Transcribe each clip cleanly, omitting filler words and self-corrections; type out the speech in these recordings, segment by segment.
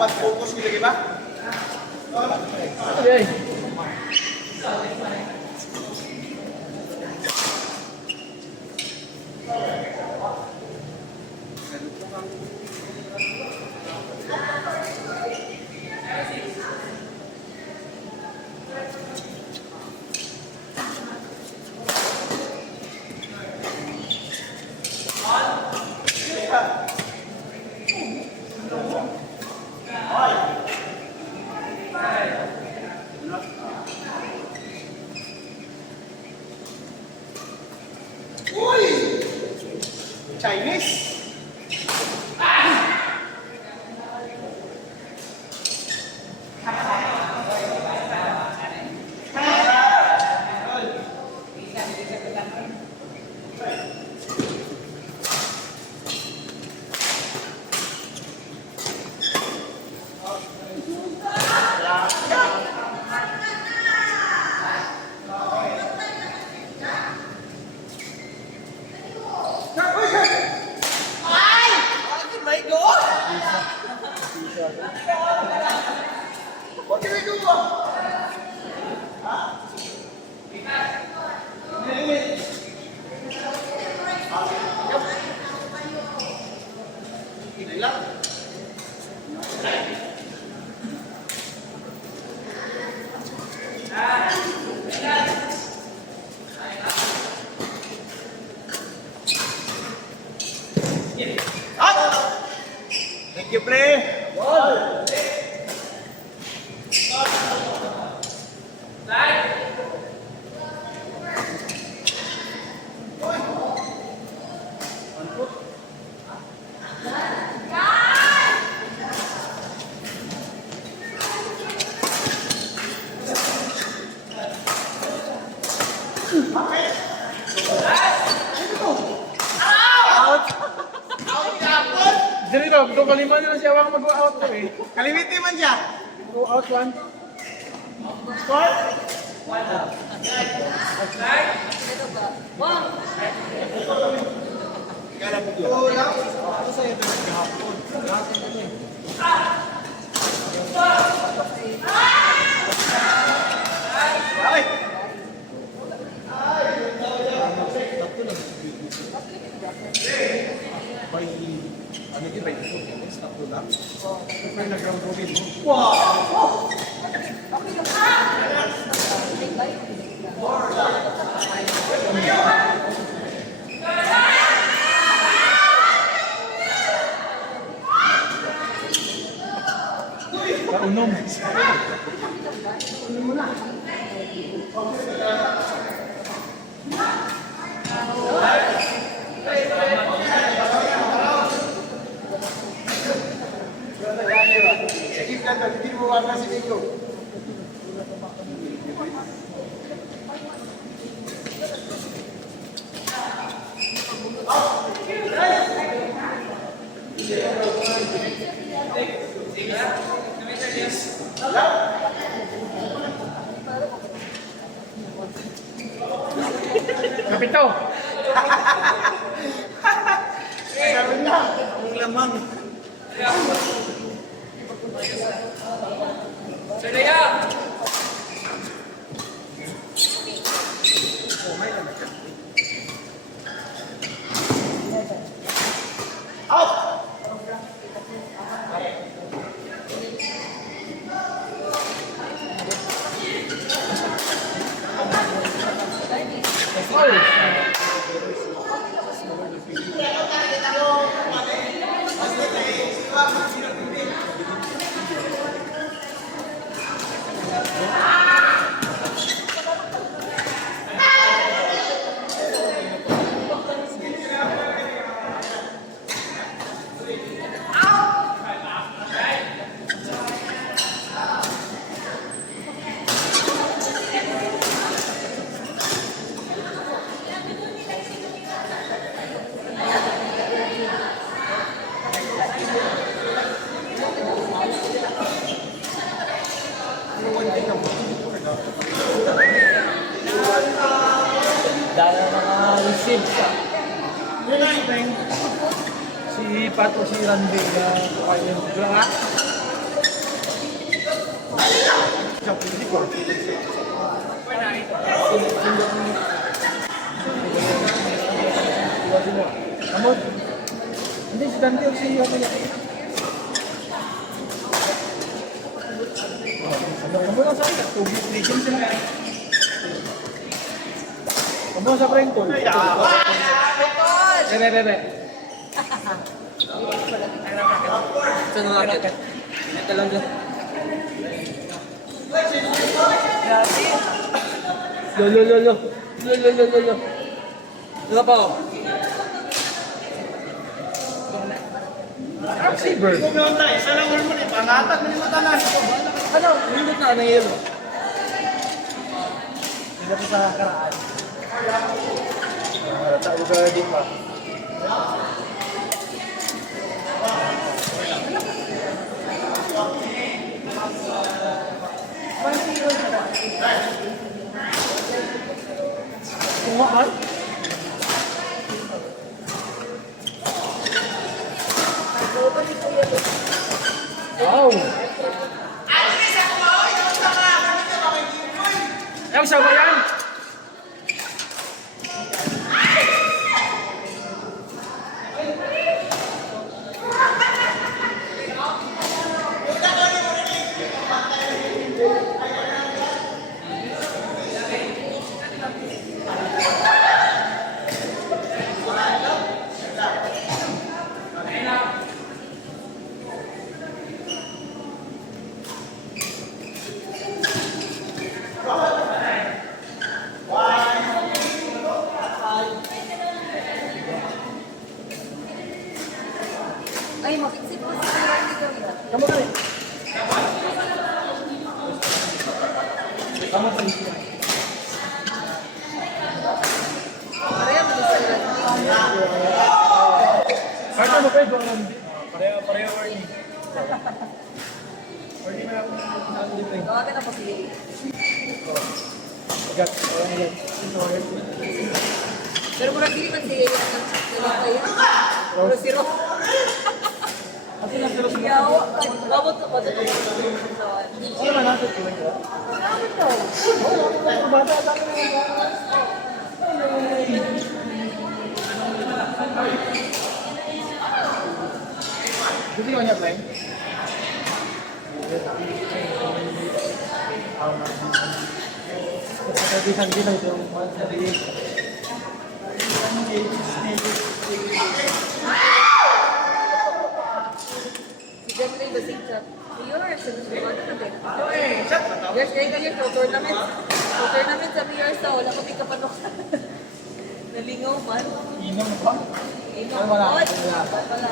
dapat fokus gitu ba? Okay. Chinese. What can I do? Thank you, pre. Jadi daw, ito kalima nila siya wang mag-out to eh. Kalimiti man siya. Go out one. Score? Kaya po yun. Ako sa'yo ito naghahapon. Naghahapon ito eh. Ay! By, ano yun, by default yun, stop to lang. Pero nag-round robin mo. Wow! Kaunom. Sakit na ito, hindi mo wala si Nico. Kapito. Sabi na, ang lamang. Sadaya! Out! Dala mga receive sa si Pato si Randy na kayo nga. siya, hindi ko. Kamot. Hindi, si Dante o si Yoto yan. Kamu lang sa akin, tubig, ligin sila. Kamu sa prengkol. Re. Saan ang racket? Ito lang dyan. Lo. Ano pa oh? Saber. Isa lang mo ni pangatag ni matanan. Ano? Hindi na ang yelo. Hindi ko sa karaan. Tayo ka din pa. Kuhaan? Wow! Ayaw siya ba yan? Ay, makisip po sa hindi ko ito. Kamu ka rin. Kamu ka rin. Pareho mo sa hindi. Kahit ano kayo doon lang. Pareho Ernie. Ernie na ako saan dito eh. Gawagin na po si Agat. pero mura sili man si pero si Ro. Kasi na sila sila. Yawa, babot ko pa dito. Ano man natin tuloy ka? Oo, bata sa akin na Hindi ko niya playing. Sabi lang yung Si Jeffrey basing sa Mayor, sa Mayor na din. Yes, kaya ganyan ko, tournament. So, tournament sa Mayor sa wala ko ka panok. Nalingaw man. inom pa. Inom Wala. ko. Wala.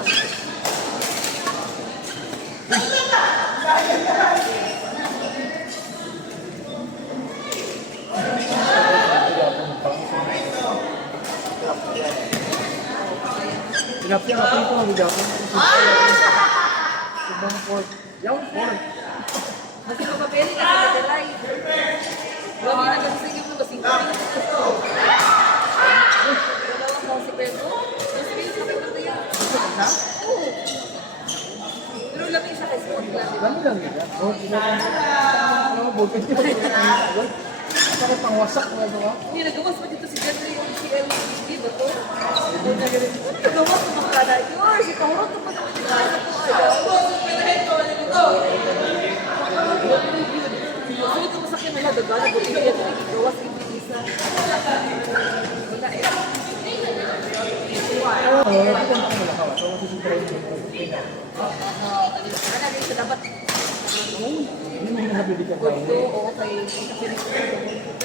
Tilapia nga ito ang gagawin. Ibang pork. Yung pork. Kasi mapapili na sa Madelay. Grabe na kasi sa inyo basing ko. Dalawang mo si Pedro. Mas bilis na kayo na yan. Oo. Pero lamig siya kay Sport Club. Dami lang nila. Oh, ano ba? Bakit pangwasak mo ito ka? Hindi, nagawas pa dito si Jeffrey yung CLCD ba to? Nagawas pa mga kanay. Yor, si Kahurot pa naman yung kanay ko. Sulit ko masakyan nila, dagana ko. Gawas ibigisa. Wala eh. Ito kung ano lang kawa. So, masusunod mo. Ano rin sa dapat? Hindi mo nabibigyan tayo. Ito, oo, kay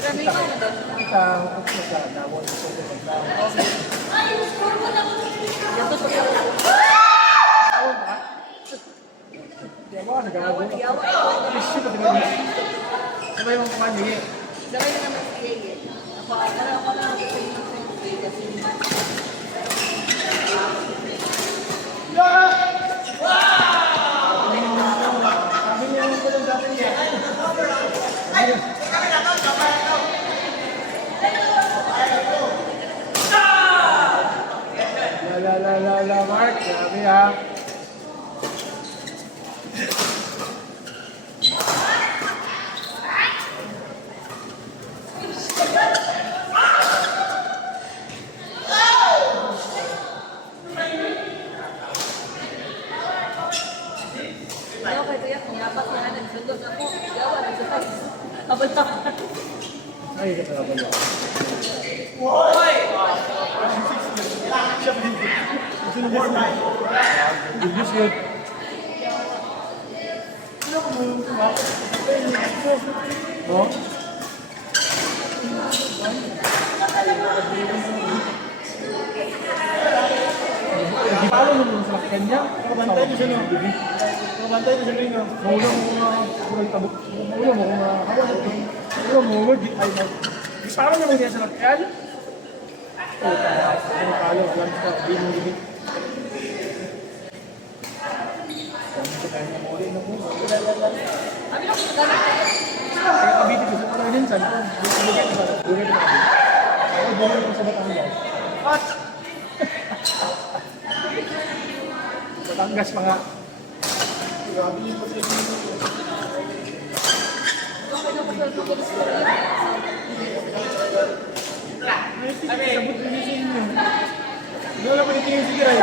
pero may ikaw na daw. Kita, kung sa dawon, sa pagkakas. Yato to sa Dawon ba? Yawa, nagagawa. yawa ito. Issue pa din. Sabay mong kumain niya. Sabay na naman si Yeye. Napakakala ko lang ako sa inyo kasi Sabi niya yung tulong sa atin niya. La, Mark. Sabi ha. dapat si Hanan. Sundot ako. Gawa na sa tayo. Abal-abal. Ay, ito talaga ba? Bilis yun. No? Paano naman sa kanya? Nakabantay ko siya no. Nakabantay ko siya rin no. Mahula mo mga tabok. Mahula mo mga hawa na ito. Mahula mo mga di ay na. Paano naman kaya sa lakyan? Oh, ano kalo, alam ka, di mo limit. Ano yung galit tayo? Kaya kabiti ko sa pagkain sa ito. Bumigay ko sa bumigay ko sa kabiti. Ako bumigay ko sa Batangas. Batangas mga. Sabot ko sa inyo. Hindi wala pa nitingin si Kiray.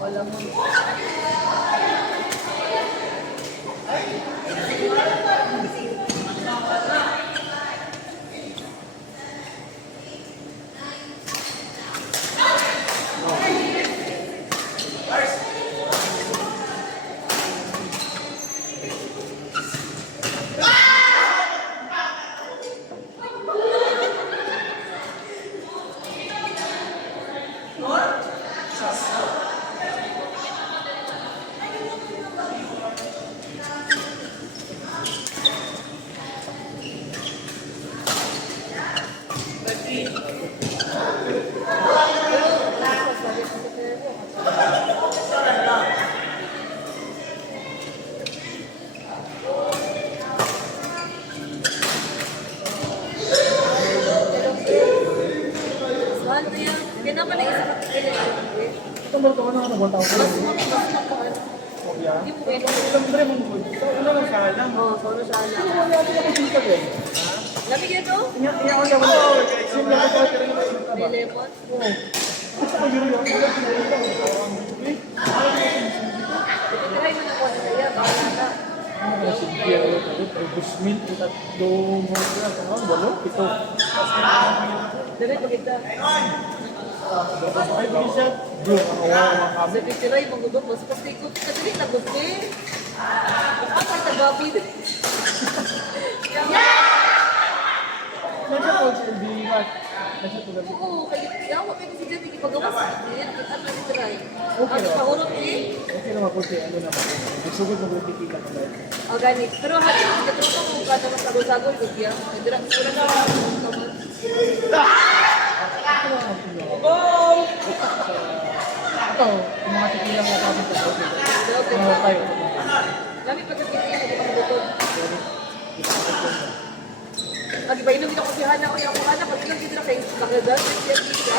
Wala mo. Mahal na yan. Kaya naman na isa ka Ito ba ito? Ano ka nagwanta ko? mas makuha. Kobya? Hindi mo pwede. Ito mo rin mong ito. Una lang sa alam. Oo, solo siya na. Ito wala ako na kung eh. Lamig ito? Inya ko lang. Sim lang ako rin ng ito May ba? lemon. Oo. Gusto ko yun yung ito. Try mo na po na kaya. Baka na. Ano si Pierre? Gusmin. Tatlo mo lang. Ano? Walo? Ito. Dali, maganda. Ay, bigyan siya. Diyo, ang awa mga kami. Sa picture ay mangudok. Mas pasti ko. Kadali, nagusti. Apa sa gabi? Nasa po si Bimat. Nasa po gabi. Oo, kaya yawa kayo si Jan. Hindi pagawa sa akin. At ano ni try? Okay Ang na. kahurot eh. Okay naman po siya. Ano naman. Nagsugod na buti kita pa dahil. Organic. Pero hati ko sa tropa mo. Kada mas sagol-sagol. Kaya. Hindi lang sila na. Ito lang ang pinyo. Ito, yung mga tikila mga kapit sa okay. Mga tayo. Lami pa sa kanya. Hindi pa mabutod. Lagi ba inom ako si Hana ko yung Hana pag inom dito na kayo nakagal siya dito.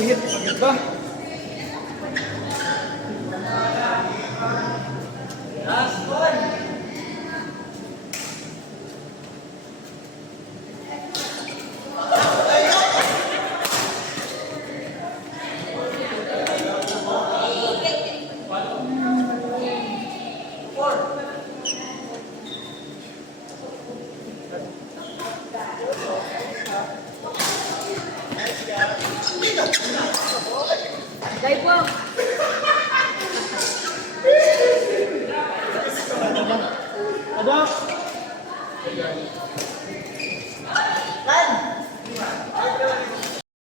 Hit, maganda. Dahil po. Ada? Lan!